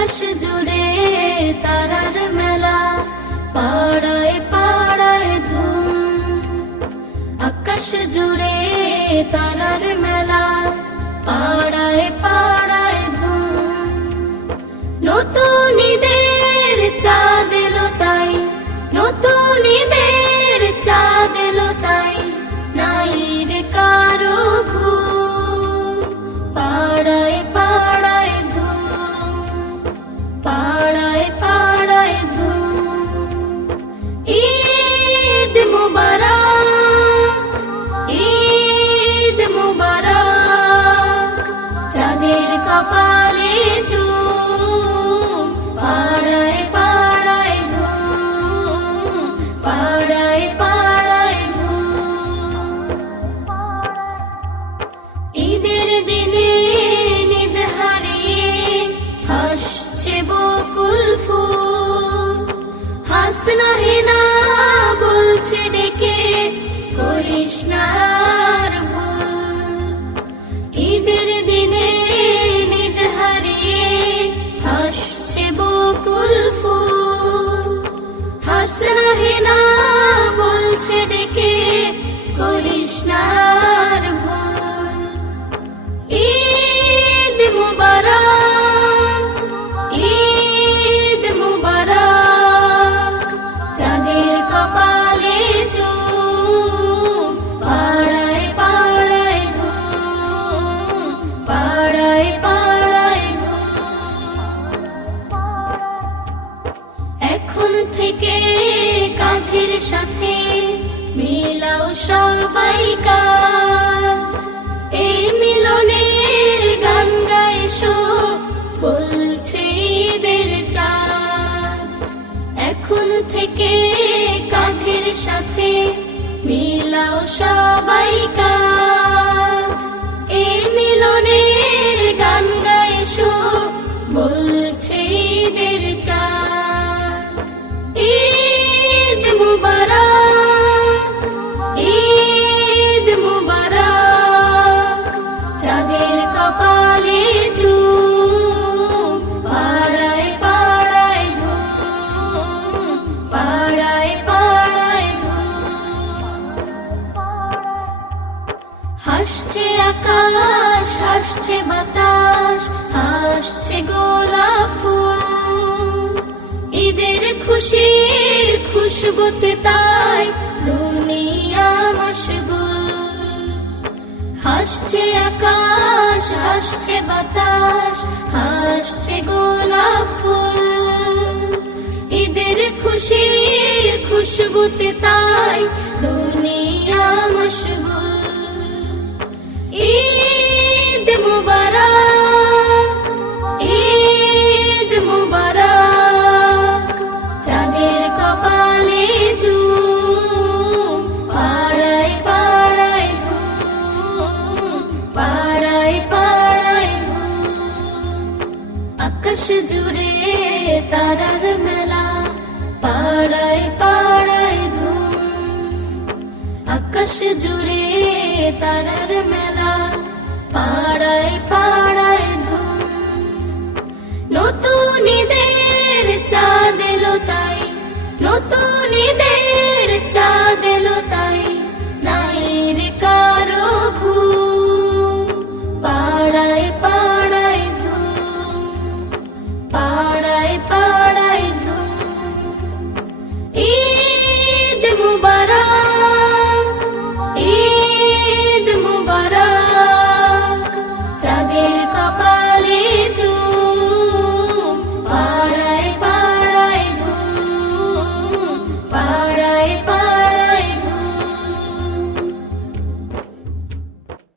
আকাশ জুড়ে তারার মেলা, পাড়ায় পাড়ায় ধুম। আকাশ জুড়ে তারার মেলা, পাড়ায় পাড়ায় ধুম। নতুন কপালে পাড়ায় পাড়ায় ঈদের হাসছে হাসনা হেনা বলছে ডেকে করিস না থেকে কাঁধের সাথে মিলাও সবাই এই মিলনের গান গাইশো বলছে ঈদের চাঁদ। এখন থেকে কাঁধের সাথে মিলাও সবাই কাঁধ। হাসছে আকাশ, হাসছে বাতাস, হাসছে গোলাপ ফুল। ঈদের খুশির খুশবুতে তাই দুনিয়া মশগুল। হাসছে আকাশ, হাসছে বাতাস, হাসছে গোলাপ ফুল। ঈদের খুশির খুশবুতে তাই কপালে চুম, পাড়ায় পাড়ায় পাড়ায় পাড়ায় আকাশ জুড়ে তারার মেলা, পাড়ায় পাড়ায় আকাশ জুড়ে তারার মেলা, পাড়ায়